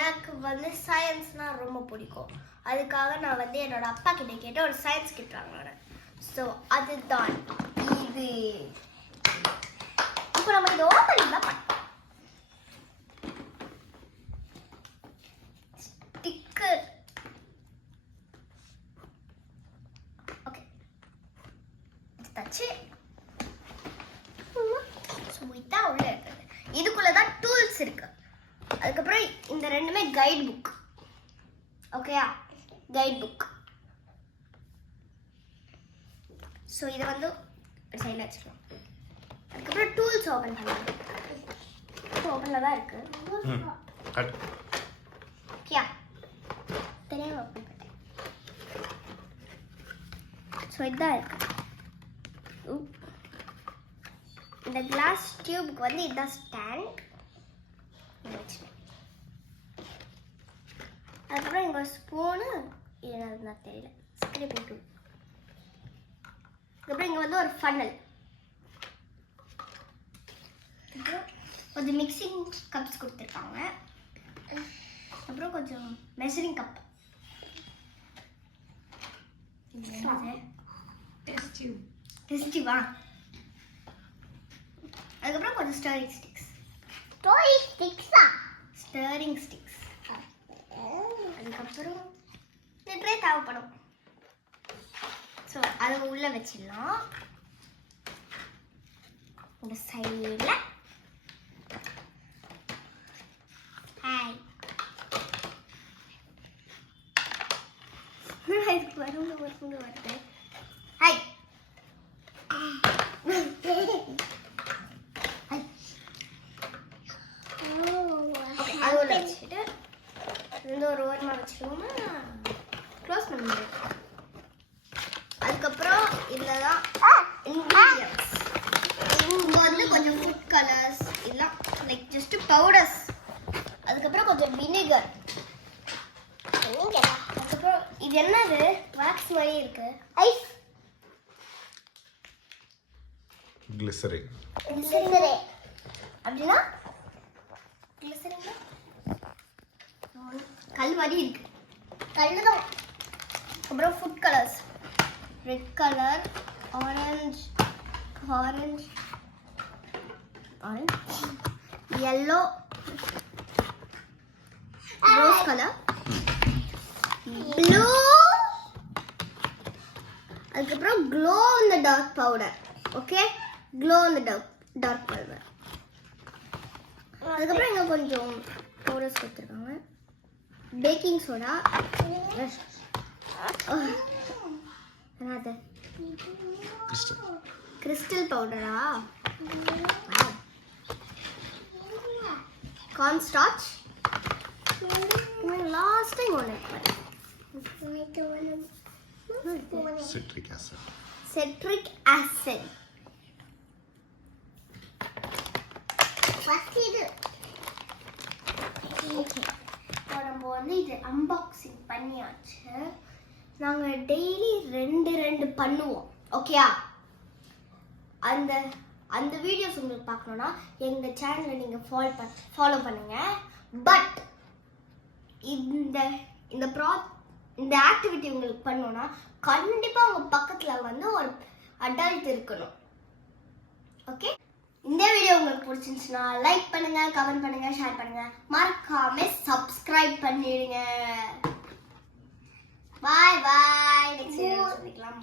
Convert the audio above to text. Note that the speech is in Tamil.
எனக்கு வந்து சயின்ஸ்னா ரொம்ப பிடிக்கும். அதுக்காக நான் வந்து என்னோட அப்பா கிட்ட கேட்டு ஒரு சயின்ஸ் கிட் வாங்கினேன். ஸோ அதுதான் இது. இப்போ நம்ம இது ஓப்பன் தான் பார்ப்போம். ஸ்டிக்கர். ஓகே, தச்சு. ஸோ இதான் உள்ள இருக்குது. இதுக்குள்ள தான் டூல்ஸ் இருக்கு. அதுக்கப்புறம் இந்த ரெண்டுமே கைட் புக். ஓகேயா, கைட் புக். ஸோ இதை வந்து சைடில் வச்சுக்கலாம். அதுக்கப்புறம் டூல்ஸ் ஓப்பன் பண்ணலாம். ஓப்பனில் தான் இருக்கு. ஓகேயா, தெரியாம ஓப்பன் பண்ணேன். ஸோ இதுதான் இருக்கு. இந்த கிளாஸ் டியூபுக்கு வந்து இதுதான் ஸ்டாண்ட். அதுக்கப்புறம் இங்கே ஒரு ஸ்பூனு, என்னதுன்னா தெரியல, ஸ்க்ரீப்பிங் டூல். அதுக்கப்புறம் இங்கே வந்து ஒரு ஃபன்னல். கொஞ்சம் மிக்சிங் கப்ஸ் கொடுத்துருக்காங்க. அப்புறம் கொஞ்சம் மெஷரிங் கப். டெஸ்ட் டியூபா. அதுக்கப்புறம் கொஞ்சம் ஸ்டரிங் ஸ்டிக்ஸ். Steering sticks. அதுக்கப்புறம் நிறைய தேவைப்படும். ஸோ அதை உள்ள வச்சிடலாம். இந்த சைடில் வருது. ஹாய், அது உள்ள வச்சுட்டு இந்த ஒரு ஓரமாக வச்சுக்கோமா, க்ளோஸ் பண்ண முடியாது. அதுக்கப்புறம் இதில் தான் இன்க்ரீடியன்ட்ஸ். இங்கே வந்து கொஞ்சம் ஃபுட் கலர்ஸ், இதெல்லாம் லைக் ஜஸ்ட் பவுடர்ஸ். அதுக்கப்புறம் கொஞ்சம் வினிகர். அதுக்கப்புறம் இது என்னது, வாக்ஸ் மாதிரி இருக்கு. Ice, glycerin. அப்படின்னா கிளிசரின் கல் மாதிரி இருக்கு. கல் தான். அப்புறம் food colours, red colour, orange, yellow, rose colour, blue. அதுக்கப்புறம் glow in the dark powder. Okay, glow in the dark powder. அதுக்கப்புறம் இங்கே கொஞ்சம் பவுடர்ஸ் கொடுத்துருக்காங்க. பேக்கிங் சோடா, கிறிஸ்டல் பவுடரா, கார்ன் ஸ்டார்ச், லாஸ்ட் டைம் ஒன்று citric acid. Citric acid. Okay, நம்ம வந்து இது அன்பாக்சிங் பண்ணியாச்சு. நாங்கள் டெய்லி ரெண்டு பண்ணுவோம். ஓகேயா, அந்த வீடியோஸ் உங்களுக்கு பார்க்கணுன்னா எங்கள் சேனலை நீங்கள் ஃபாலோ பண்ணுங்கள். பட் இந்த ஆக்டிவிட்டி உங்களுக்கு பண்ணணுன்னா கண்டிப்பாக உங்கள் பக்கத்தில் வந்து ஒரு அடல்ட் இருக்கணும். ஓகே, இந்த வீடியோ உங்களுக்கு பிடிச்சிருந்துச்சுன்னா லைக் பண்ணுங்க, கமெண்ட் பண்ணுங்க, ஷேர் பண்ணுங்க, மறக்காம சப்ஸ்கிரைப் பண்ணிடுங்க. பாய் பாய். நெக்ஸ்ட் வீடியோல சந்திக்கலாம்.